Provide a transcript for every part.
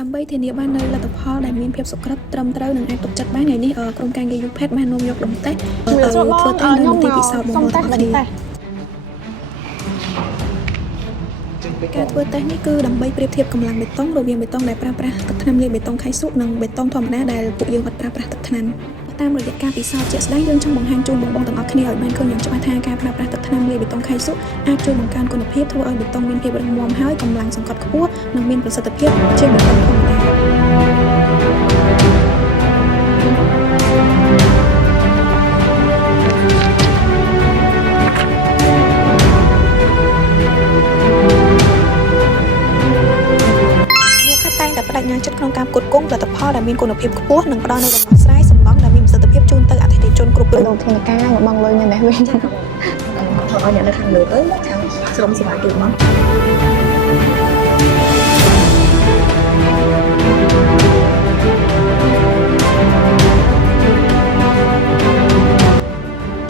ដើម្បីធានាបាននូវលទ្ធផលដែលមានភាពសុក្រឹតត្រឹមត្រូវនិងអាចទុកចិត្តបានថ្ងៃនេះក្រុមការងារ YouPet បាននាំយកដុំតេស្តធ្វើតេស្តនៅទីពិសោធន៍បងប្អូនទាំងអស់គ្នាការធ្វើតេស្តនេះគឺដើម្បីប្រៀបធៀបកម្លាំងបេតុងរវាងបេតុងដែលប្រើប្រាស់ទឹកថ្នាំលាបបេតុងខៃស៊ូនិងបេតុងធម្មតាដែលពួកយើងអត់ប្រើប្រាស់ទឹកថ្នាំតាមរយៈការពិសោធន៍ជាក់ស្ដែងយើងចង់បង្ហាញជូនបងប្អូនទាំងអស់គ្នាឲ្យបានឃើញយ៉ាងច្បាស់ថាការប្រើប្រាស់ទឹកថ្នាំលាបបេតុងខៃស៊ូអាចជួយបង្កើនគុណភាពធ្វើឲ្យបេតុងមានភាពរឹងមាំហើយកម្លាំងសង្កត់ខ្ពស់និងមានប្រសិទ្ធភាពជាងបេតុងធម្មតាបដិញ្ញាចិត្តក្នុងការផ្គត់ផ្គង់ផលិតផលដែលមានគុណភាពខ្ពស់និងផ្ដល់នូវដំណោះស្រាយសំណងដែលមានប្រសិទ្ធភាពជូនទៅអតិថិជនគ្រប់រូបធានាការមកបងលុយនៅនេះវិញធ្វើឲ្យអ្នកនៅខាងលើទៅខាងក្រុមសេវាជួយមក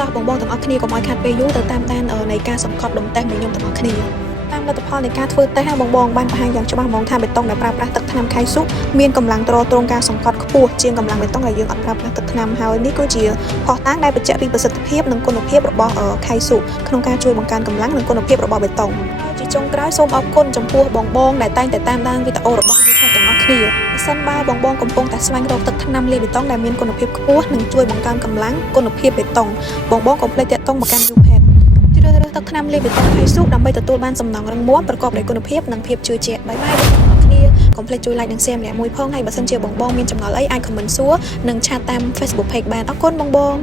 តោះបងទាំងអស់គ្នាកុំឲ្យខាត់ពេលយូរទៅតាមដាននៃការសង្កត់ដុំតេស្តរបស់ខ្ញុំទាំងអស់គ្នាតាមលទ្ធផលនៃការធ្វើតេស្តបងបានបង្ហាញយ៉ាងច្បាស់ហ្មងថាបេតុងដែលប្រើប្រាស់ទឹកថ្នាំខៃស៊ូមានកម្លាំងទ្រទ្រង់ការសង្កត់ខ្ពស់ជាងកម្លាំងបេតុងដែលយើងអត់ប្រើប្រាស់ទឹកថ្នាំហើយនេះគឺជាភស្តុតាងដែលបញ្ជាក់ពីប្រសិទ្ធភាពនិងគុណភាពរបស់ខៃស៊ូក្នុងការជួយបង្កើនកម្លាំងនិងគុណភាពរបស់បេតុងជាចុងក្រោយសូមអរគុណចំពោះបងដែលតែងតែតាមដានវីដេអូរបស់យើងទាំងអស់គ្នាបើសិនបើបងកំពុងតែស្វែងរកទឹកថ្នាំលាបបេតុងដែលមានគុណភាពខ្ពស់និងជួយបង្កើនកម្លាំងគុណភាពបេតុងបងកុំភ្លេចទាក់ទងមកកាន់ YouPetជ្រើសរើសទឹកថ្នាំលាបបេតុងខៃស៊ូដើម្បីទទួលបានសំណងរឹងមាំប្រកបដោយគុណភាពនិងភាពជឿជាក់បាយបងប្អូនគ្នាកុំភ្លេចជួយ like និង share ម្នាក់មួយផងហើយបើសិនជាបងមានចម្ងល់អីអាច comment សួរនិងឆាតតាម Facebook page បានអរគុណបង